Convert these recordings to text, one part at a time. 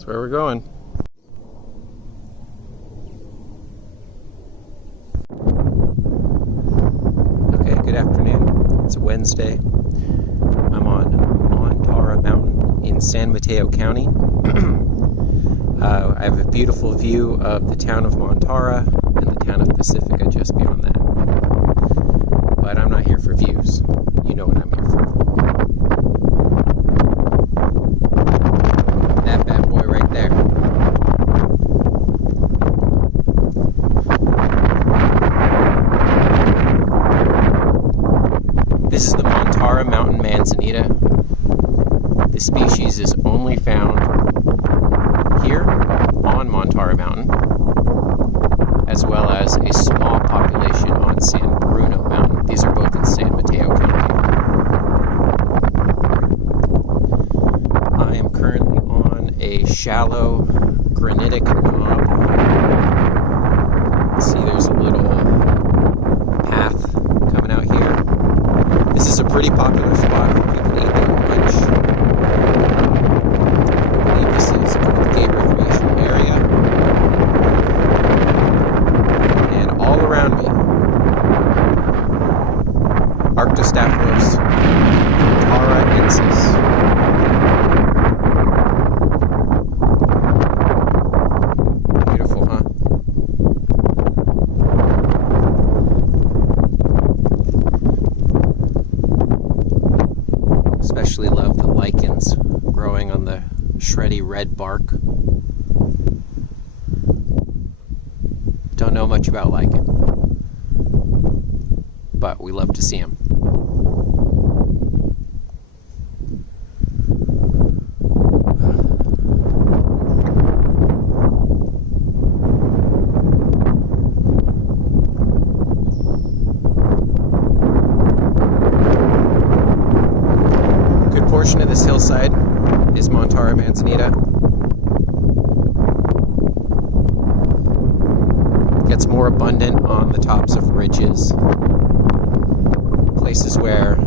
That's where we're going. Okay, good afternoon. It's a Wednesday. I'm on Montara Mountain in San Mateo County. I have a beautiful view of the town of Montara and the town of Pacifica just beyond that. But I'm not here for views. You know what I'm here for. That bad boy right there. This is the Montara mountain manzanita. This species is only found here on Montara Mountain, as well as a small population on San Bruno Mountain. These are both in San Mateo County. I am currently on a shallow granitic knob. See, there's a little path coming out here. This is a pretty popular spot for people to eat their lunch. I believe this is part of the game recreation area. And all around me, Arctostaphylos, montaraensis. Beautiful, huh? Especially love the lichens growing on the shreddy red bark. Don't know much about lichen, but we love to see them. Good portion of this hillside is Montara manzanita. Gets more abundant on the tops of ridges, places where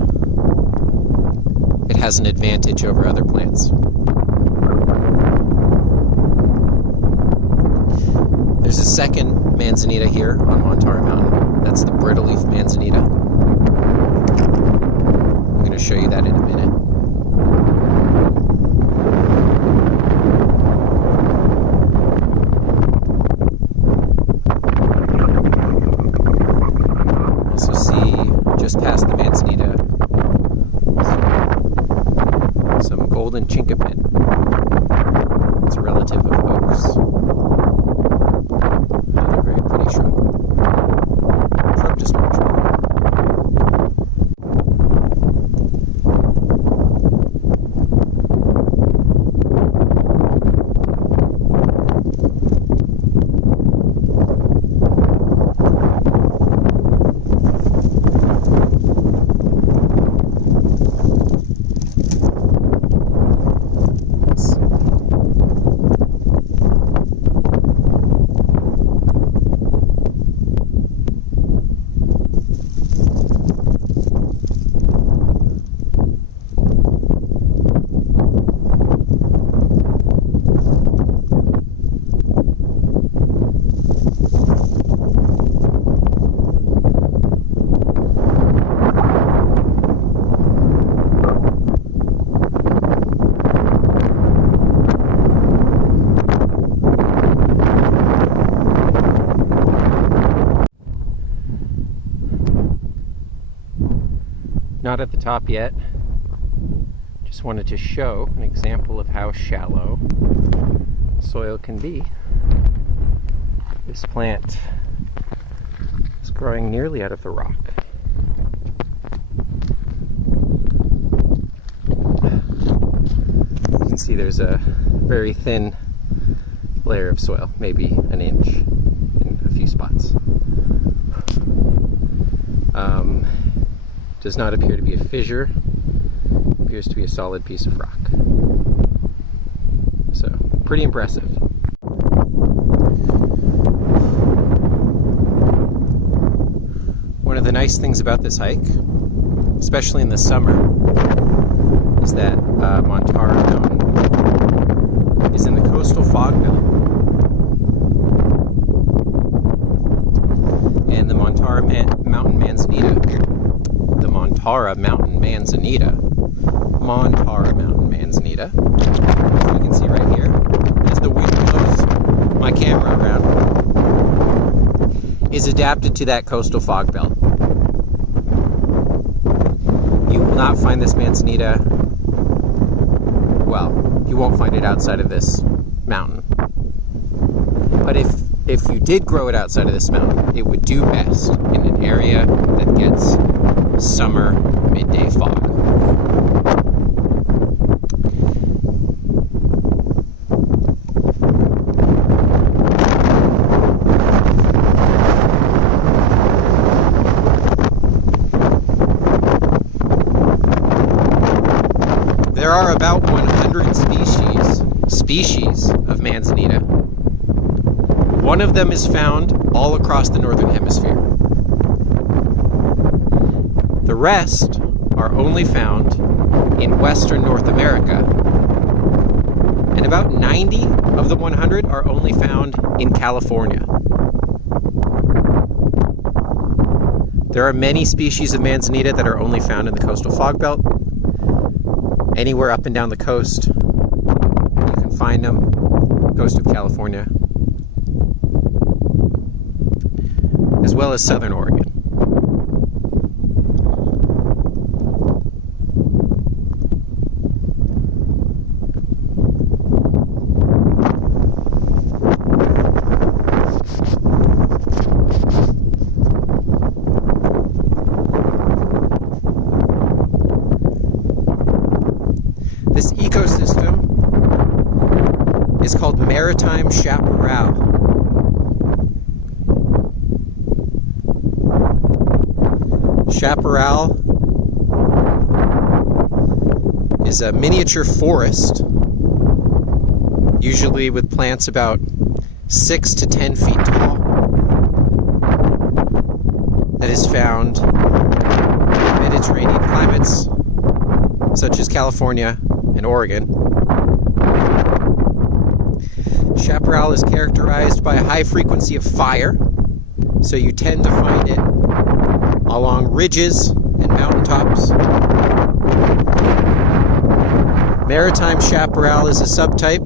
it has an advantage over other plants. There's a second manzanita here on Montara Mountain. That's the Brittleleaf Manzanita. I'm going to show you that in a minute. Just past the manzanita, some golden chinkapin. It's a relative of oaks. Another very pretty shrub. Shrub to small tree. Not at the top yet. Just wanted to show an example of how shallow soil can be. This plant is growing nearly out of the rock. You can see there's a very thin layer of soil, maybe an inch in a few spots. Does not appear to be a fissure. Appears to be a solid piece of rock. So, pretty impressive. One of the nice things about this hike, especially in the summer, is that Montara Mountain is in the coastal Montara mountain manzanita, as you can see right here, as the wind blows my camera around, is adapted to that coastal fog belt. You will not find this manzanita, well, you won't find it outside of this mountain. But if you did grow it outside of this mountain, it would do best in an area that gets summer midday fog. There are about 100 species of manzanita. One of them is found all across the northern hemisphere. The rest are only found in western North America, and about 90 of the 100 are only found in California. There are many species of manzanita that are only found in the coastal fog belt. Anywhere up and down the coast, you can find them. Coast of California, as well as southern Oregon. This ecosystem is called maritime chaparral. Chaparral is a miniature forest, usually with plants about 6 to 10 feet tall, that is found in Mediterranean climates such as California and Oregon. Chaparral is characterized by a high frequency of fire, so you tend to find it along ridges and mountaintops. Maritime chaparral is a subtype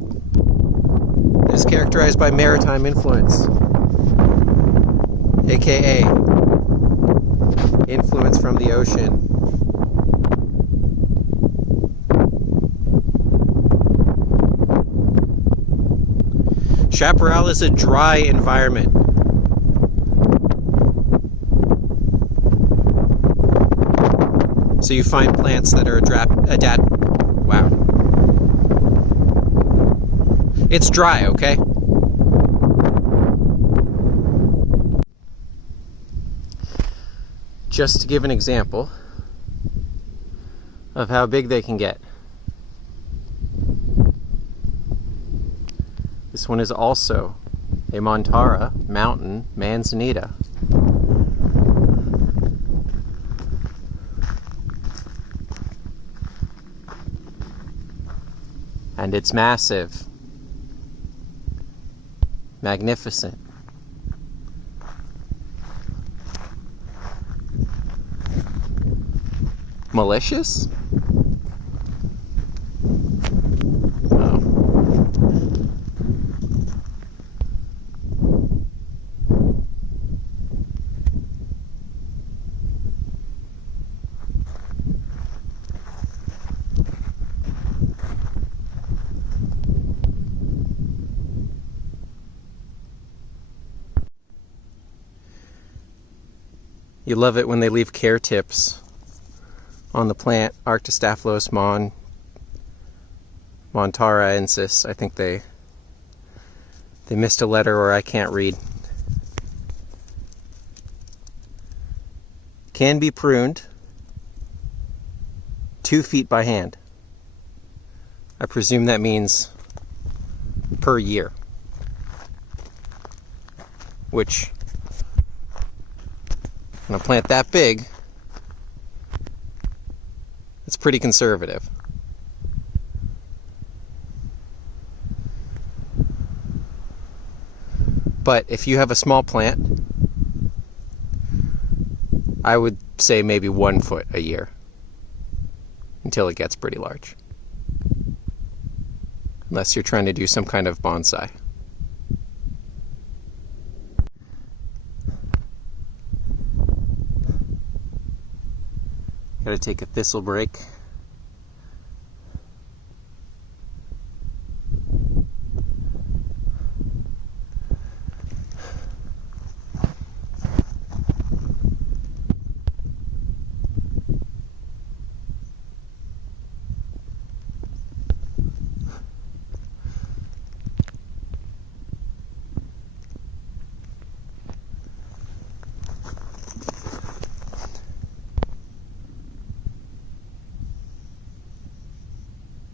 that is characterized by maritime influence, aka influence from the ocean. Chaparral is a dry environment. So you find plants that are wow. It's dry, okay? Just to give an example of how big they can get. This one is also a Montara mountain manzanita. And it's massive, magnificent. Malicious? Oh. You love it when they leave care tips on the plant, Arctostaphylos montaraensis. I think they missed a letter, or I can't read. Can be pruned 2 feet by hand. I presume that means per year, which, on a plant that big, it's pretty conservative. But if you have a small plant, I would say maybe 1 foot a year. until it gets pretty large. Unless you're trying to do some kind of bonsai. Gotta take a thistle break.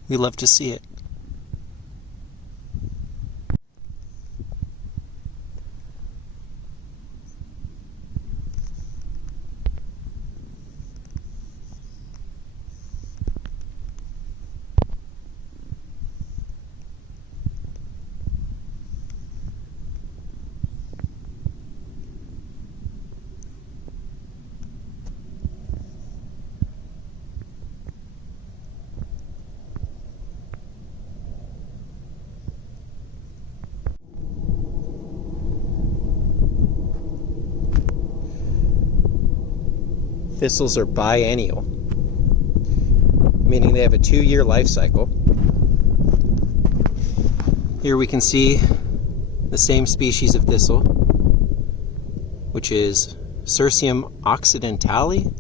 We love to see it. Thistles are biennial, meaning they have a 2-year life cycle. Here we can see the same species of thistle, which is Cirsium occidentale,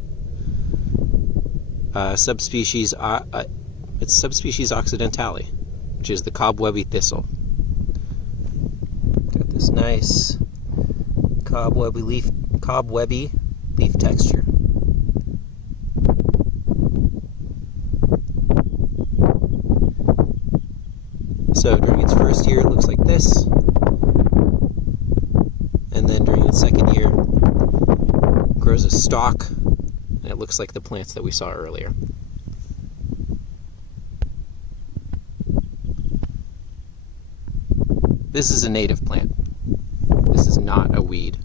subspecies occidentale, which is the Cobwebby Thistle. Got this nice cobwebby leaf texture. So during its first year, it looks like this, and then during its second year, it grows a stalk, and it looks like the plants that we saw earlier. This is a native plant. This is not a weed.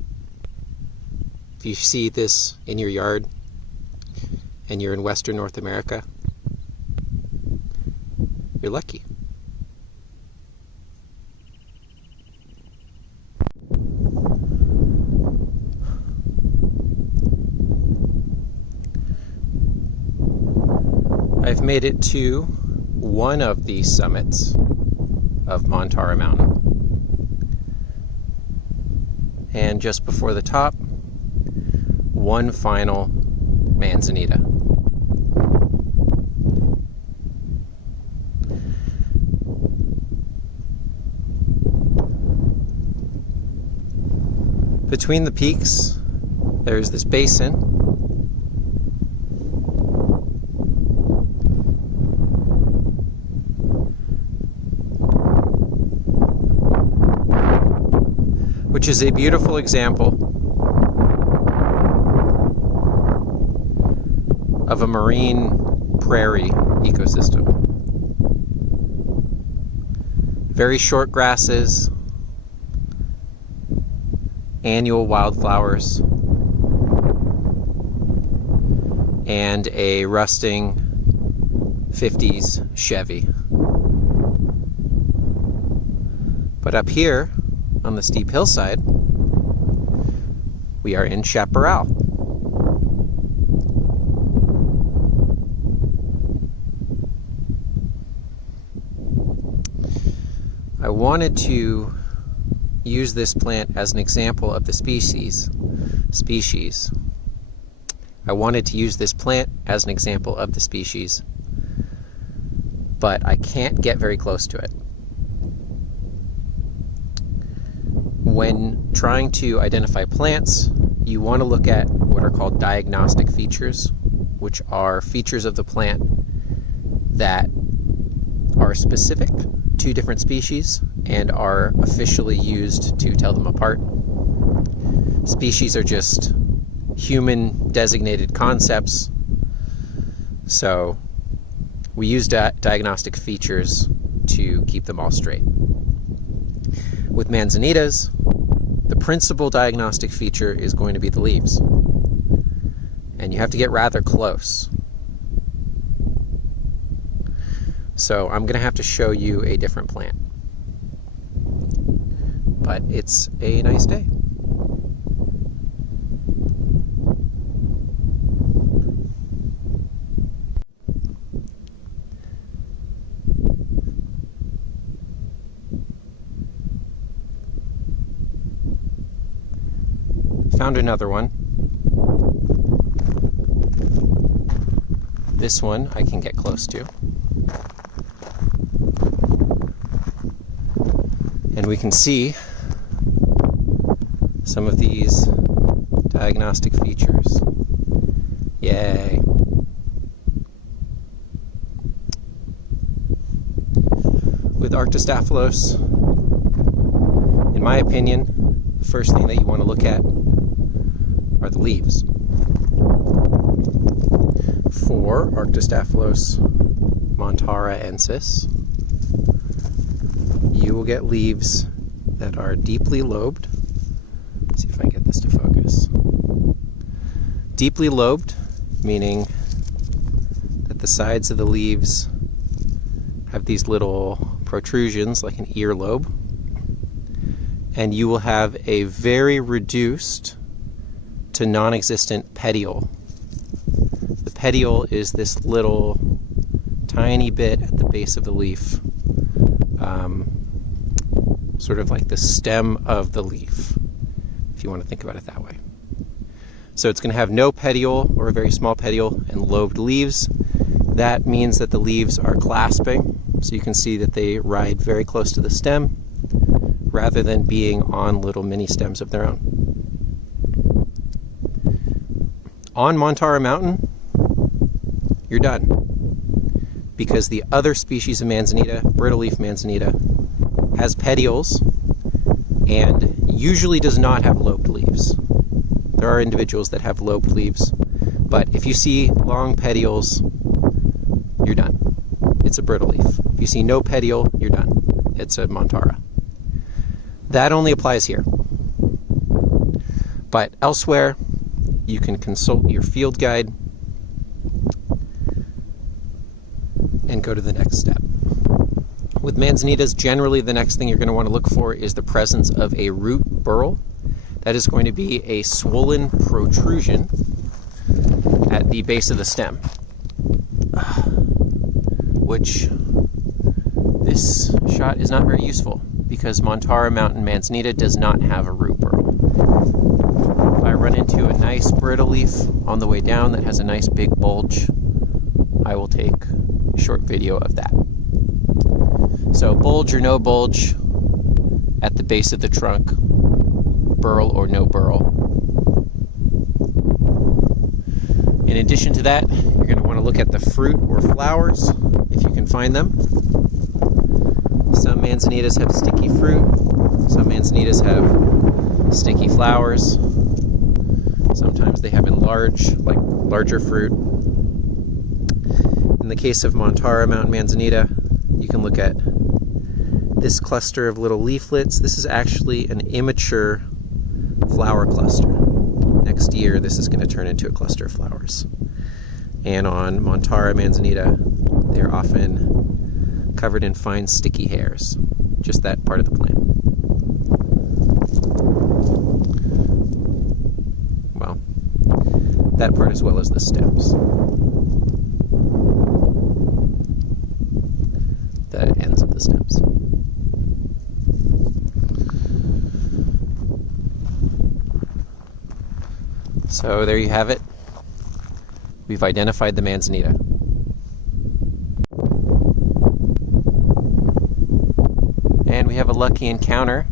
If you see this in your yard, and you're in Western North America, you're lucky. I've made it to one of the summits of Montara Mountain. And just before the top, one final manzanita. Between the peaks, there's this basin. Which is a beautiful example of a marine prairie ecosystem. Very short grasses, annual wildflowers, and a rusting 50s Chevy. But up here, on the steep hillside, we are in chaparral. I wanted to use this plant as an example of the species. I wanted to use this plant as an example of the species, but I can't get very close to it. When trying to identify plants, you want to look at what are called diagnostic features, which are features of the plant that are specific to different species and are officially used to tell them apart. Species are just human designated concepts, so we use diagnostic features to keep them all straight. With manzanitas, the principal diagnostic feature is going to be the leaves. And you have to get rather close. So I'm going to have to show you a different plant. But it's a nice day. Found another one. This one I can get close to. And we can see some of these diagnostic features. Yay. With Arctostaphylos, in my opinion, the first thing that you want to look at are the leaves. For Arctostaphylos montaraensis, you will get leaves that are deeply lobed. Let's see if I can get this to focus. Deeply lobed, meaning that the sides of the leaves have these little protrusions like an earlobe, and you will have a very reduced to non-existent petiole. The petiole is this little tiny bit at the base of the leaf, sort of like the stem of the leaf, if you want to think about it that way. So it's going to have no petiole or a very small petiole and lobed leaves. That means that the leaves are clasping, so you can see that they ride very close to the stem rather than being on little mini stems of their own. On Montara Mountain, you're done, because the other species of Manzanita, Brittleleaf Manzanita, has petioles and usually does not have lobed leaves. There are individuals that have lobed leaves, but if you see long petioles, you're done. It's a brittleleaf. If you see no petiole, you're done. It's a Montara. That only applies here. But elsewhere, you can consult your field guide and go to the next step. With Manzanitas, generally the next thing you're going to want to look for is the presence of a root burl. That is going to be a swollen protrusion at the base of the stem, which this shot is not very useful because Montara Mountain Manzanita does not have a root burl. If I run into a nice brittle leaf on the way down that has a nice big bulge, I will take a short video of that. So bulge or no bulge at the base of the trunk, burl or no burl. In addition to that, you're going to want to look at the fruit or flowers, if you can find them. Some Manzanitas have sticky fruit, some Manzanitas have sticky flowers, sometimes they have larger fruit. In the case of Montara Mountain Manzanita, you can look at this cluster of little leaflets. This is actually an immature flower cluster. Next year, this is going to turn into a cluster of flowers. And on Montara Manzanita, they're often covered in fine sticky hairs, just that part of the plant. Well, that part as well as the stems. The ends of the stems. So there you have it. We've identified the Manzanita. And we have a lucky encounter.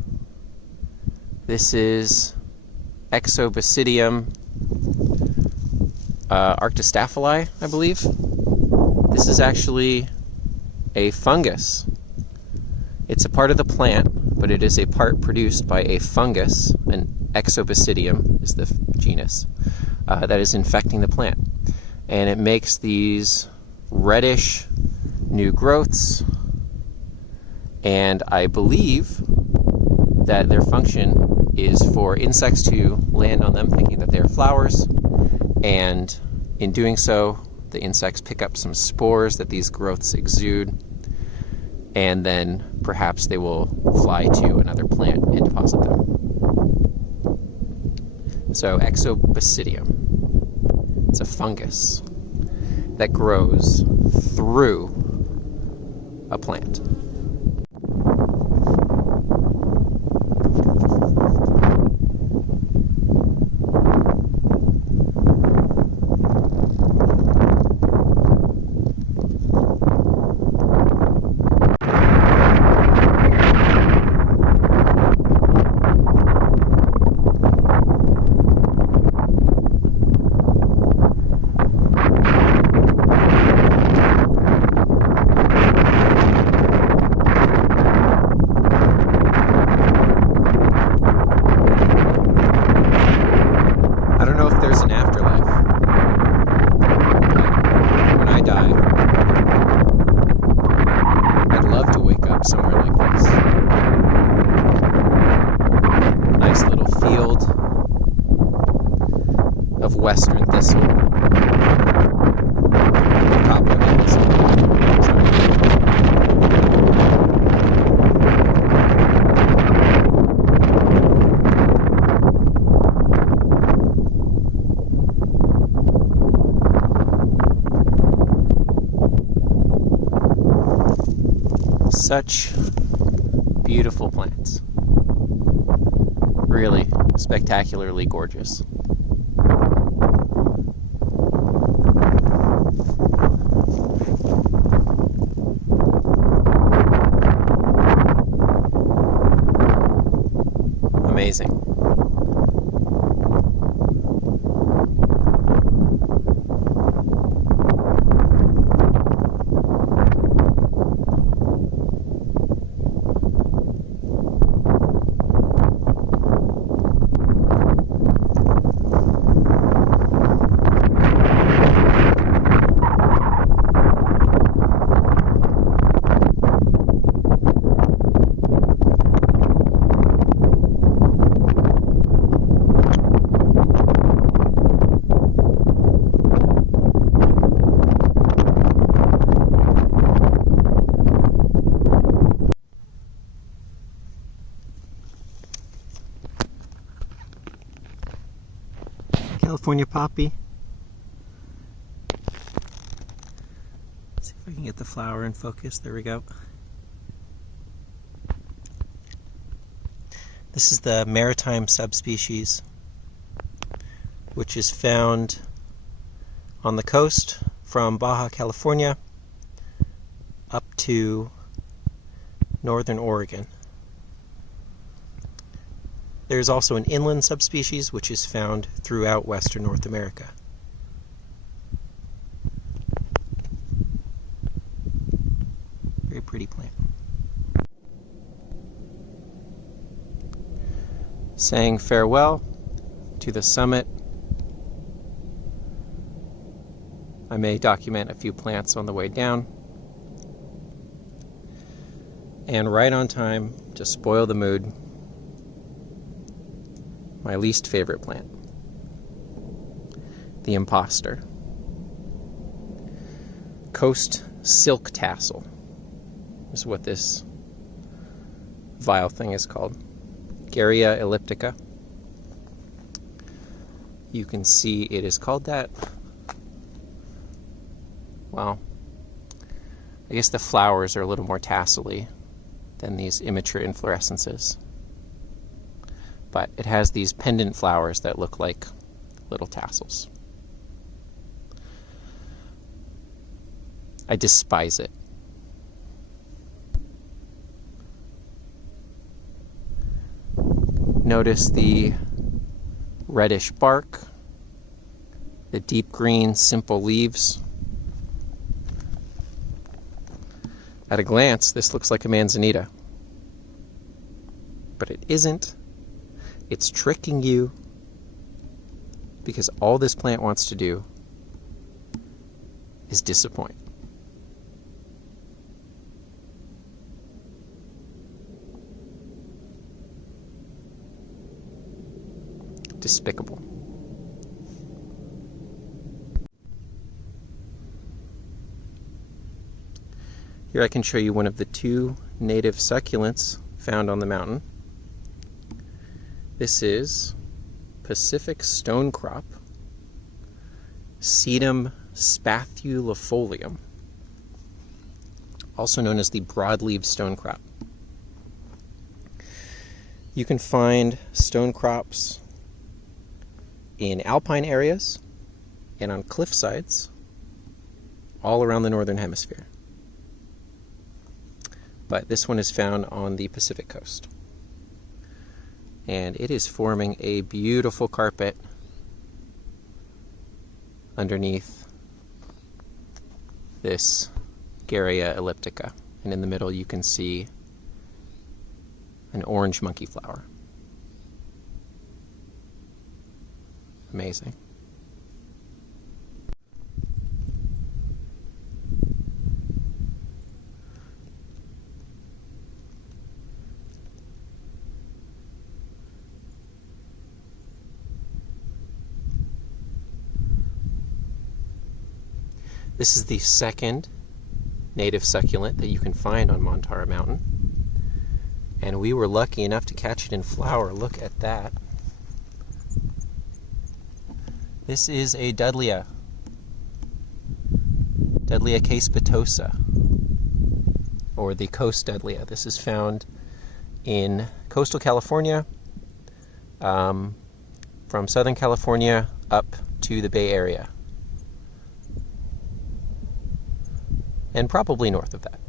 This is Exobasidium Arctostaphyli, I believe. This is actually a fungus. It's a part of the plant, but it is a part produced by a fungus, an Exobasidium is the genus, that is infecting the plant. And it makes these reddish new growths, and I believe that their function is for insects to land on them thinking that they're flowers, and in doing so, the insects pick up some spores that these growths exude, and then perhaps they will fly to another plant and deposit them. So Exobasidium, it's a fungus that grows through a plant. Western thistle. Cobwebby thistle. Such beautiful plants. Really spectacularly gorgeous. Amazing. California poppy. Let's see if I can get the flower in focus. There we go. This is the maritime subspecies, which is found on the coast from Baja California up to northern Oregon. There's also an inland subspecies which is found throughout western North America. Very pretty plant. Saying farewell to the summit. I may document a few plants on the way down. And right on time, to spoil the mood, my least favorite plant, the imposter. Coast Silktassel is what this vile thing is called. Garrya elliptica. You can see it is called that. Well, I guess the flowers are a little more tassel-y than these immature inflorescences. But it has these pendant flowers that look like little tassels. I despise it. Notice the reddish bark, the deep green, simple leaves. At a glance, this looks like a manzanita. But it isn't. It's tricking you, because all this plant wants to do is disappoint. Despicable. Here I can show you one of the two native succulents found on the mountain. This is Pacific Stonecrop, Sedum spathulifolium, also known as the broadleaf stonecrop. You can find stonecrops in alpine areas and on cliff sides all around the northern hemisphere. But this one is found on the Pacific coast. And it is forming a beautiful carpet underneath this Garrya elliptica. And in the middle you can see an orange monkey flower. Amazing. This is the second native succulent that you can find on Montara Mountain. And we were lucky enough to catch it in flower. Look at that. This is a Dudleya. Dudleya caespitosa, or the coast Dudleya. This is found in coastal California, from Southern California up to the Bay Area, and probably north of that.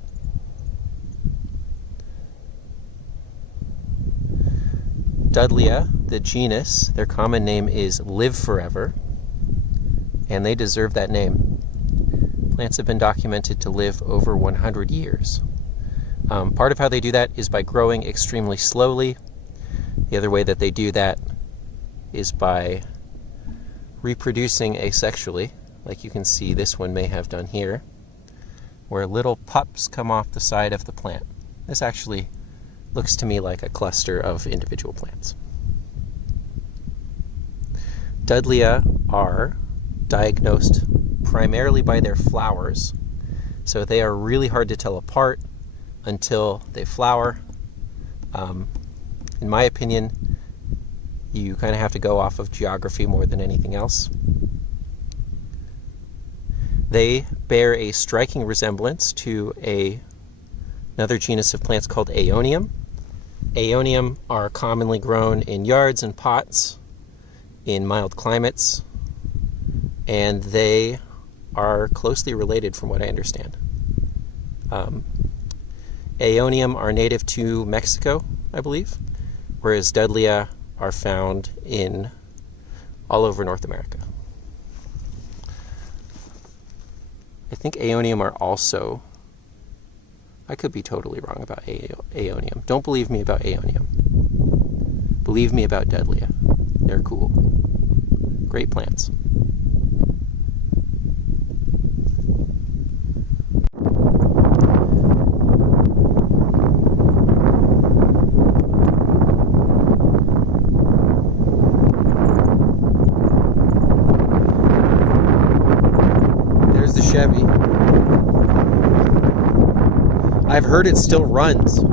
Dudleya, the genus, their common name is Liveforever, and they deserve that name. Plants have been documented to live over 100 years. Part of how they do that is by growing extremely slowly. The other way that they do that is by reproducing asexually, like you can see this one may have done here, where little pups come off the side of the plant. This actually looks to me like a cluster of individual plants. Dudleya are diagnosed primarily by their flowers, so they are really hard to tell apart until they flower. In my opinion, you kind of have to go off of geography more than anything else. They bear a striking resemblance to another genus of plants called Aeonium. Aeonium are commonly grown in yards and pots in mild climates, and they are closely related from what I understand. Aeonium are native to Mexico, I believe, whereas Dudleya are found in all over North America. I think Aeonium are also, I could be totally wrong about Aeonium. Don't believe me about Aeonium. Believe me about Dudleya. They're cool. Great plants. There's the Chevy. I've heard it still runs.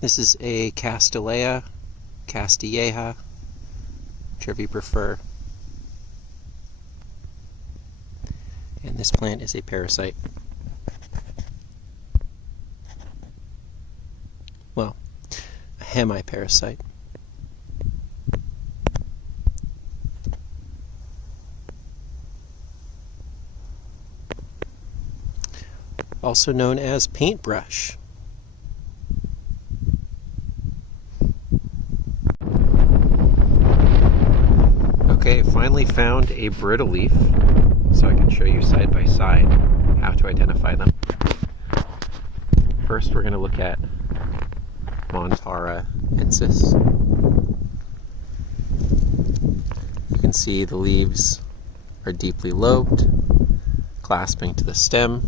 This is a Dudleya, Castilleja, whichever you prefer. And this plant is a parasite. Well, a hemiparasite. Also known as paintbrush. Okay, finally found a brittleleaf, so I can show you side by side how to identify them. First, we're going to look at montaraensis. You can see the leaves are deeply lobed, clasping to the stem,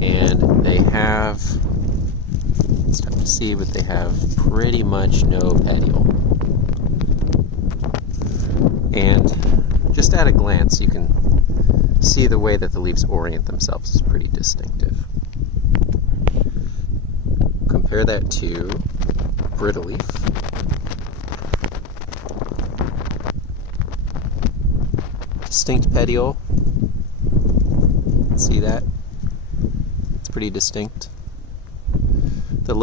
and they have, it's tough to see, but they have pretty much no petiole. And just at a glance, you can see the way that the leaves orient themselves is pretty distinctive. Compare that to Brittleleaf. Distinct petiole. See that? It's pretty distinct. The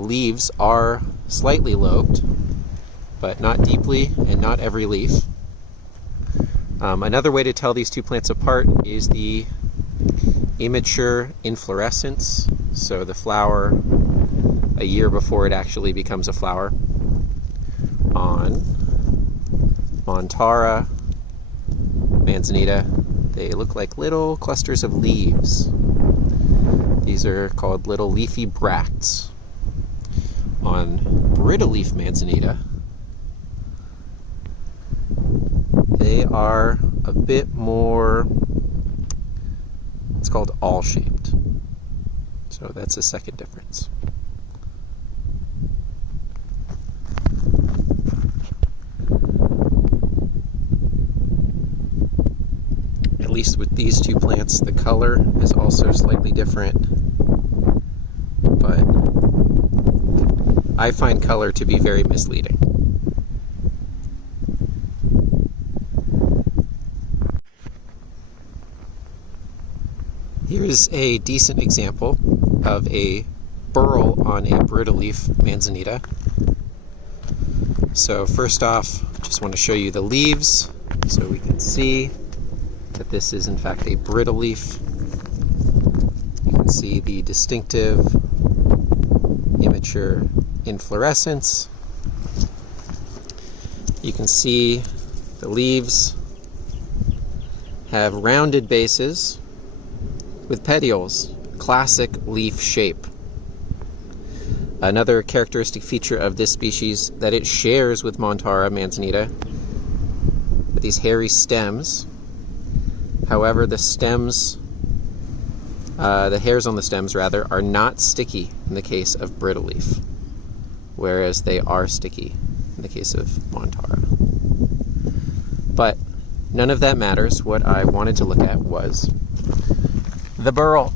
leaves are slightly lobed, but not deeply and not every leaf. Another way to tell these two plants apart is the immature inflorescence, so the flower a year before it actually becomes a flower. On Montara Manzanita, they look like little clusters of leaves. These are called little leafy bracts. On Brittleleaf Manzanita, they are a bit more, it's called awl-shaped. So that's the second difference. At least with these two plants, the color is also slightly different. But I find color to be very misleading. Here's a decent example of a burl on a Brittleleaf Manzanita. So first off, just want to show you the leaves so we can see that this is in fact a Brittleleaf. You can see the distinctive immature inflorescence. You can see the leaves have rounded bases with petioles, classic leaf shape. Another characteristic feature of this species that it shares with Montara Manzanita, with these hairy stems. However, the stems, the hairs on the stems rather, are not sticky in the case of Brittleleaf, whereas they are sticky in the case of Montara. But none of that matters. What I wanted to look at was the burl.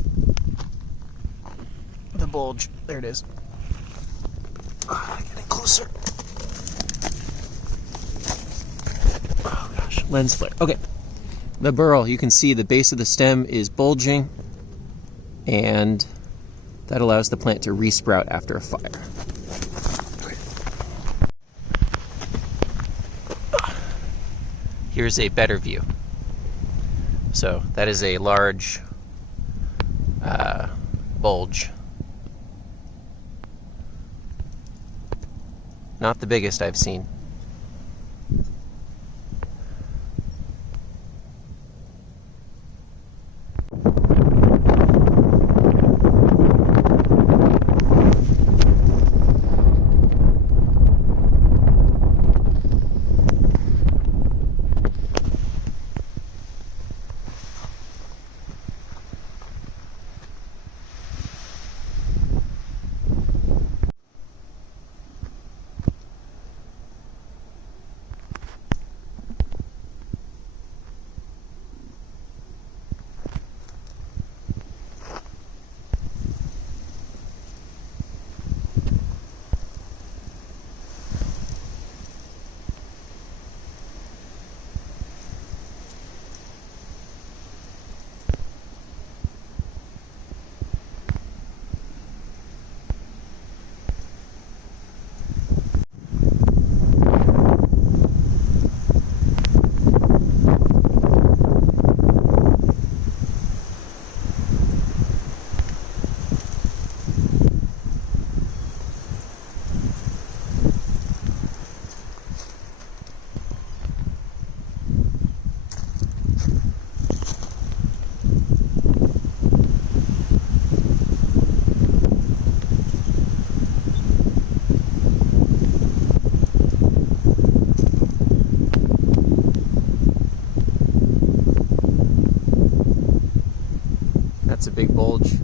The bulge. There it is. Getting closer. Oh gosh, lens flare. Okay. The burl, you can see the base of the stem is bulging, and that allows the plant to resprout after a fire. Here's a better view. So that is a large bulge. Not the biggest I've seen. That's a big bulge.